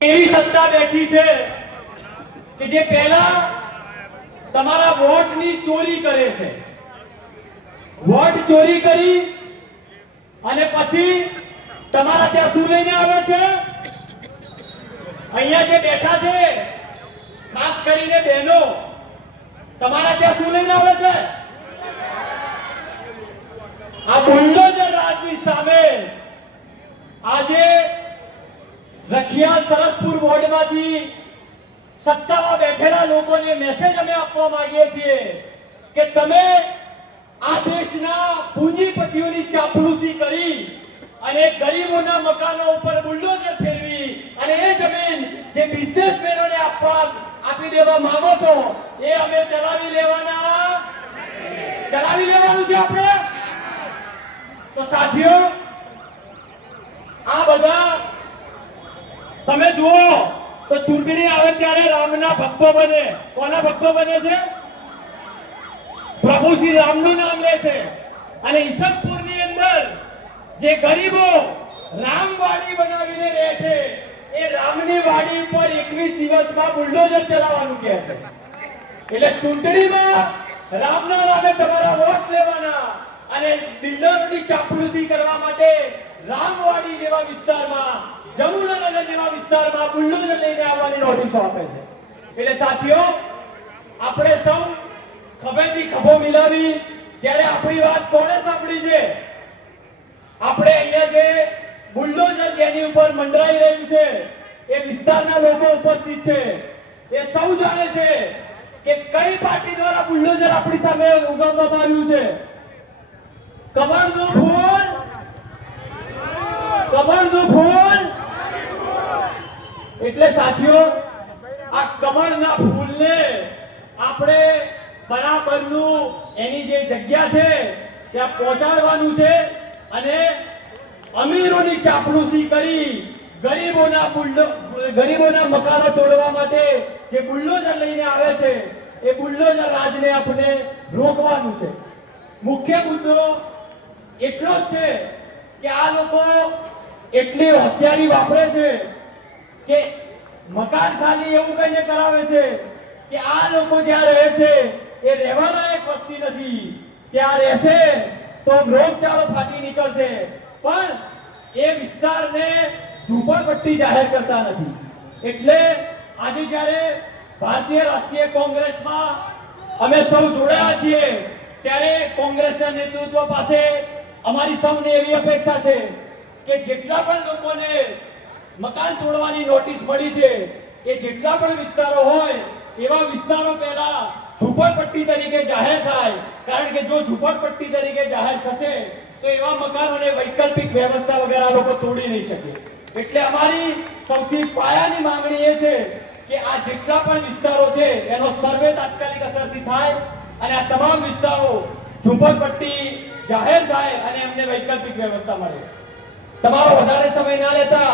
એવી સત્તા બેઠી છે કે જે પહેલા તમારા વોટની ચોરી કરે છે. વોટ ચોરી કરી અને પછી તમારા ત્યાં શું લઈને આવે છે? અહીંયા જે બેઠા છે, ખાસ કરીને બહેનો, તમારા ત્યાં શું લઈને આવે છે? આ બુલડોઝર રાજની સામે આજે રખિયાલ સરસપુર વોર્ડમાંથી સત્તામાં બેઠેલા લોકોને મેસેજ અમે આપવા માંગીએ છીએ કે તમે આ દેશના પૂંજીપતિઓની ચાપલુસી કરી અને ગરીબોના મકાનો ઉપર બુલડોઝર ફેરવી અને એ જમીન જે બિઝનેસમેનોને આપવા આપી દેવા માંગો છો, એ અમે ચલાવી લેવાના? ચલાવી લેવાનું છે આપણે? તો સાથીઓ, આ બધા તમે જુઓ, તો ચૂંટણી આવે ત્યારે રામના ભક્તો બને. કોના ભક્તો બને છે? પ્રભુ શ્રી રામનું નામ લે છે. અને ઈસકપુરની અંદર જે ગરીબો રામવાડી બનાવીને રહે છે, એ રામની વાડી ઉપર 21 દિવસમાં બુલડોઝર ચલાવવાનું કહે છે. એટલે ચૂંટણીમાં રામના નામે તમારા વોટ લેવાના. અને બિલ્ડરોની ચાપલૂસી કરવા માટે રામવાડી જેવા વિસ્તારમાં, જમુનાનગર જેવા વિસ્તારમાં બુલડોઝર લઈને આવવાની નોટિસો આપે છે. એટલે સાથીઓ, આપણે સૌ ખભેથી ખભો મિલાવી, જ્યારે આપણી વાત કોણે સાંભળી છે? આપણે અહીંયા જે બુલડોઝર જેની ઉપર મંડરાઈ રહ્યું છે, એ વિસ્તારના લોકો ઉપસ્થિત છે. એ સૌ જાણે છે કે કઈ પાર્ટી દ્વારા બુલડોઝર આપણી સામે ઉગમવામાં આવ્યું છે? કમળનું ફૂલ? કમળનું ફૂલ? એટલે સાથીઓ, આ કમળના ફૂલને આપણે બરાબરનું એની જે જગ્યા છે, ત્યાં પહોંચાડવાનું છે અને અમીરોની ચાપલુસી કરી ગરીબોના બુલ્ડો, ગરીબોના મકાનો તોડવા માટે જે બુલ્ડોઝર લઈને આવે છે, એ બુલ્ડોઝર રાજને આપણે રોકવાનું છે. મુખ્ય મુદ્દો એટલો જ છે કે આ લોકો એટલી હોશિયારી વાપરે છે કે મકાન ખાલી એવું કહીને કરાવે છે કે આ લોકો જ્યાં રહે છે એ રહેવા લાયક વસ્તી નથી. ત્યાં રહેશે તો રોગચાળો ફાટી નીકળશે. પણ એ વિસ્તારને ઝૂંપડપટ્ટી જાહેર કરતા નથી. એટલે આજે જ્યારે ભારતીય રાષ્ટ્રીય કોંગ્રેસમાં અમે સૌ જોડાયા છીએ, ત્યારે કોંગ્રેસના નેતૃત્વ પાસે અમારી સૌને એવી અપેક્ષા છે કે જેટલા પણ લોકોને મકાન તોડવાની નોટિસ મળી છે, એ જેટલા પણ વિસ્તારો હોય, એવા વિસ્તારો પહેલા ઝૂંપડપટ્ટી તરીકે જાહેર થાય. કારણ કે જો ઝૂંપડપટ્ટી તરીકે જાહેર થશે, તો એવા મકાનોને વૈકલ્પિક વ્યવસ્થા વગેરે લોકો તોડી નહીં શકે. એટલે અમારી સૌથી પાયાની માંગણી એ છે કે આ જેટલા પણ વિસ્તારો છે, એનો સર્વે તાત્કાલિક અસરથી થાય અને આ તમામ વિસ્તારો ઝૂંપડપટ્ટી જાહેર થાય અને એમને વૈકલ્પિક વ્યવસ્થા મળે. તમારો વધારે સમય ના લેતા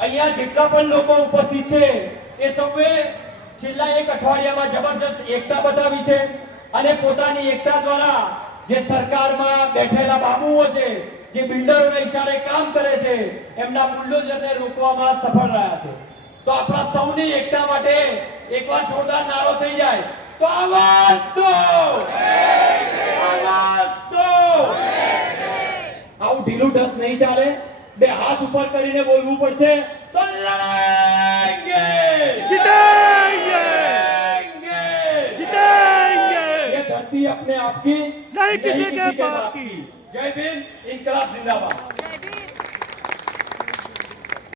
અહીંયા જેટલા પણ લોકો ઉપસ્થિત છે, એ સૌએ છેલ્લા એક અઠવાડિયામાં જબરજસ્ત એકતા બતાવી છે અને પોતાની એકતા દ્વારા જે સરકારમાં બેઠેલા બાબુઓ છે, જે બિલ્ડરોના ઈશારે કામ કરે છે, એમના બુલડોઝરને રોકવામાં સફળ રહ્યા છે. તો આપણા સૌની એકતા માટે એકવાર જોરદાર નારો થઈ જાય. તો આવાજ દો આવાજ દો ઢસ નહીં ચાલે બે હાથ ઉપર કરીને બોલવું પડશે. તો લડેંગે જીતેંગે જીતેंगे ये धरती अपने आप की नहीं किसी के बाप की जय भीम इंकलाब